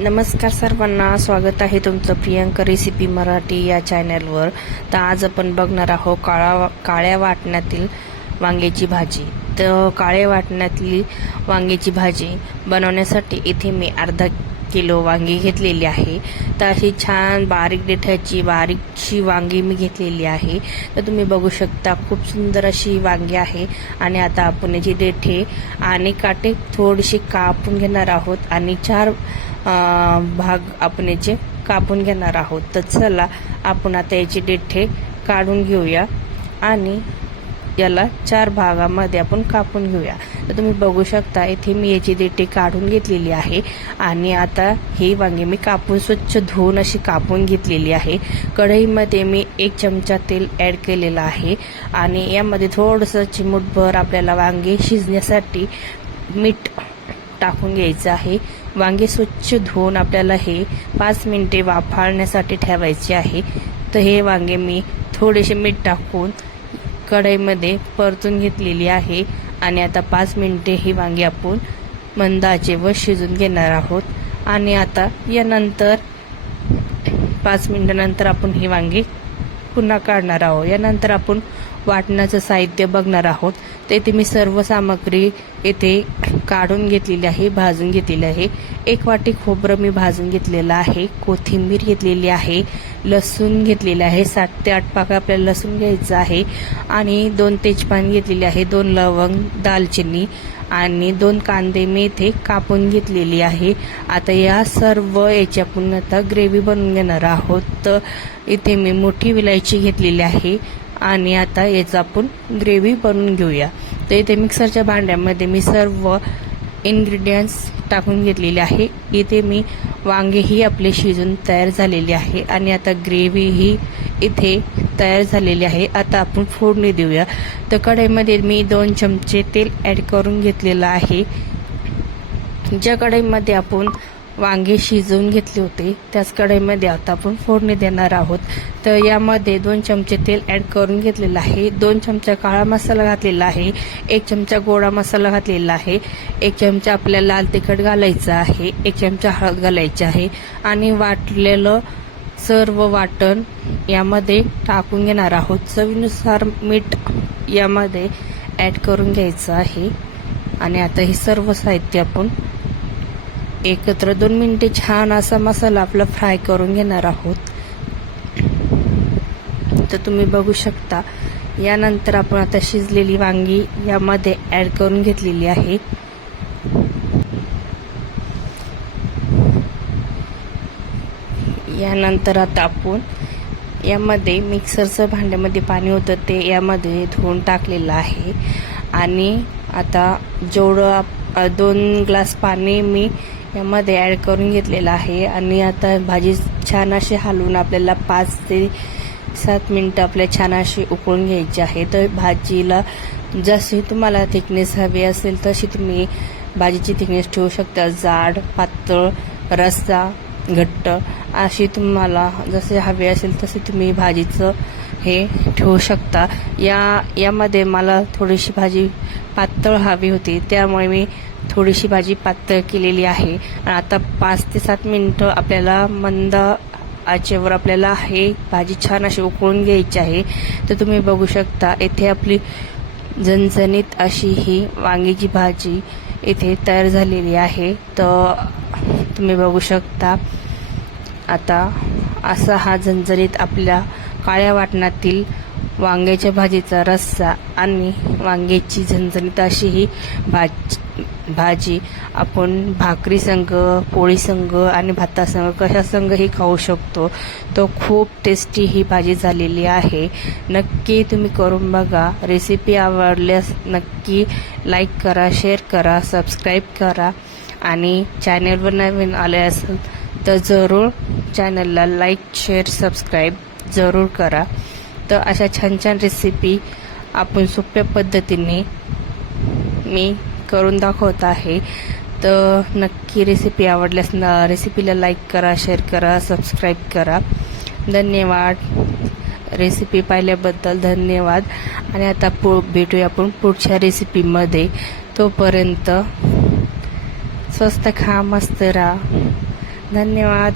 नमस्कार सर्वांना, स्वागत आहे तुमचं प्रियांका रेसिपी मराठी या चॅनलवर। तर आज आपण बघणार आहोत काळ्या वाटण्यातील वांग्याची भाजी। तर काळ्या वाटण्यातली वांग्याची भाजी बनवण्यासाठी इथे मी अर्धा किलो वांगी घेतलेली आहे। तर अशी छान बारीक देठाची बारीकशी वांगी मी घेतलेली आहे। तर तुम्ही बघू शकता खूप सुंदर अशी वांगी आहे। आणि आता आपण याची देठे आणि काटे थोडीशी कापून घेणार आहोत आणि 4 भाग आपण याचे कापून घेणार आहोत। तर चला आपण आता याची देठे काढून घेऊया आणि याला 4 भागामध्ये आपण कापून घेऊया। तर तुम्ही बघू शकता इथे मी याची देठे काढून घेतलेली आहे आणि आता ही वांगी मी कापून स्वच्छ धुवून अशी कापून घेतलेली आहे। कढईमध्ये मी 1 चमचा तेल ॲड केलेला आहे आणि यामध्ये थोडंसं चिमूटभर आपल्याला वांगे शिजण्यासाठी मीठ टाकून घ्यायचं आहे। वांगे स्वच्छ धुवून आपल्याला हे 5 मिनिटे वाफाळण्यासाठी ठेवायचे आहे। तर हे वांगे मी थोडेसे मीठ टाकून कढईमध्ये परतून घेतलेली आहे आणि आता 5 मिनिटे ही वांगी आपण मंद आचेवर शिजून घेणार आहोत। आणि आता यानंतर 5 मिनिटांनंतर आपण ही वांगी पुन्हा काढणार आहोत। यानंतर आपण वाटण्याचं साहित्य बघणार आहोत। तर इथे मी सर्व सामग्री येथे काढून घेतलेली आहे, भाजून घेतलेली आहे। 1 वाटी खोबरं मी भाजून घेतलेलं आहे, कोथिंबीर घेतलेली आहे, लसूण घेतलेले आहे, 7 ते 8 पाकळ्या आपल्याला लसूण घ्यायचं आहे आणि 2 तेजपान घेतलेले आहे, 2 लवंग, दालचिनी आणि 2 कांदे मी इथे कापून घेतलेली आहे। आता या सर्व याची आपण आता ग्रेव्ही बनवून घेणार आहोत। तर इथे मी मोठी विलायची घेतलेली आहे आणि आता याचं आपण ग्रेव्ही बनवून घेऊया। तर इथे मिक्सरच्या भांड्यामध्ये मी सर्व इन्ग्रेडियंट्स टाकून घेतलेले आहे। इथे मी वांगेही आपले शिजून तयार झालेले आहे आणि आता ग्रेव्ही ही इथे तयार झालेली आहे। आता आपण फोडणी देऊया। तर कढईमध्ये मी 2 चमचे तेल ॲड करून घेतलेलं आहे। ज्या कढईमध्ये आपण वांगे शिजवून घेतले होते त्याच कढईमध्ये आता आपण फोडणी देणार आहोत। तर यामध्ये 2 चमचे तेल ॲड करून घेतलेलं आहे, 2 चमचा काळा मसाला घातलेला आहे, 1 चमचा गोडा मसाला घातलेला आहे, 1 चमचा आपल्याला लाल तिखट घालायचं आहे, 1 चमचा हळद घालायची आहे आणि वाटलेलं सर्व वाटण यामध्ये टाकून घेणार आहोत। चवीनुसार मीठ यामध्ये ॲड करून घ्यायचं आहे आणि आता हे सर्व साहित्य आपण एकत्र 2 मिनिटे छान असा मसाला आपला फ्राय करून घेणार आहोत। तर तुम्ही बघू शकता यानंतर आपण आता शिजलेली वांगी यामध्ये ॲड करून घेतलेली आहे। यानंतर आता आपण यामध्ये मिक्सरचं भांड्यामध्ये पाणी होतं ते यामध्ये धुवून टाकलेलं आहे आणि आता जेवढं 2 ग्लास पाणी मी यामध्ये ॲड करून घेतलेलं आहे आणि आता भाजी छान अशी हलवून आपल्याला 5 ते 7 मिनिटं आपल्या छान अशी उकळून घ्यायची आहे। तर भाजीला जशी तुम्हाला थिकनेस हवी असेल तशी तुम्ही भाजीची थिकनेस ठेवू शकता, जाड, पातळ, रस्सा, घट्ट अशी तुम्हाला जसे हवे असेल तसे तुम्ही भाजीचं हे ठेवू शकता। यामध्ये मला थोडीशी भाजी पातळ हवी होती त्यामुळे मी थोडीशी भाजी पातळ केलेली आहे। आता 5 ते 7 मिनिटं आपल्याला मंद आचेवर आपल्याला हे भाजी छान अशी उकळून घ्यायची आहे। तर तुम्ही बघू शकता इथे आपली झणझणीत अशी ही वांगीची भाजी इथे तयार झालेली आहे। तर तुम्ही बघू शकता आता असा हा झणझणीत आपल्या काळ्या वाटणातील वांग्याच्या भाजीचा रस्सा आणि वांग्याची झणझणीत अशी ही भाजी आपण भाकरी संग, पोळी संग आणि भातासंग कशा संगही खाऊ शकतो। तो खूप टेस्टी ही भाजी झालेली आहे। नक्की तुम्ही करून बघा। रेसिपी आवडल्यास नक्की लाईक करा, शेअर करा, सबस्क्राईब करा आणि चॅनलवर नवीन आले असेल तर जरूर चॅनलला लाईक, शेअर, सबस्क्राईब जरूर करा। तर अशा छान छान रेसिपी आपण सोप्या पद्धतीने मी करून दाखवत आहे। तर नक्की रेसिपी आवडल्यास रेसिपीला लाईक करा, शेअर करा, सबस्क्राईब करा। धन्यवाद। रेसिपी पाहिल्याबद्दल धन्यवाद आणि आता भेटूया आपण पुढच्या रेसिपीमध्ये। तोपर्यंत स्वस्त खा, मस्त राहा। धन्यवाद.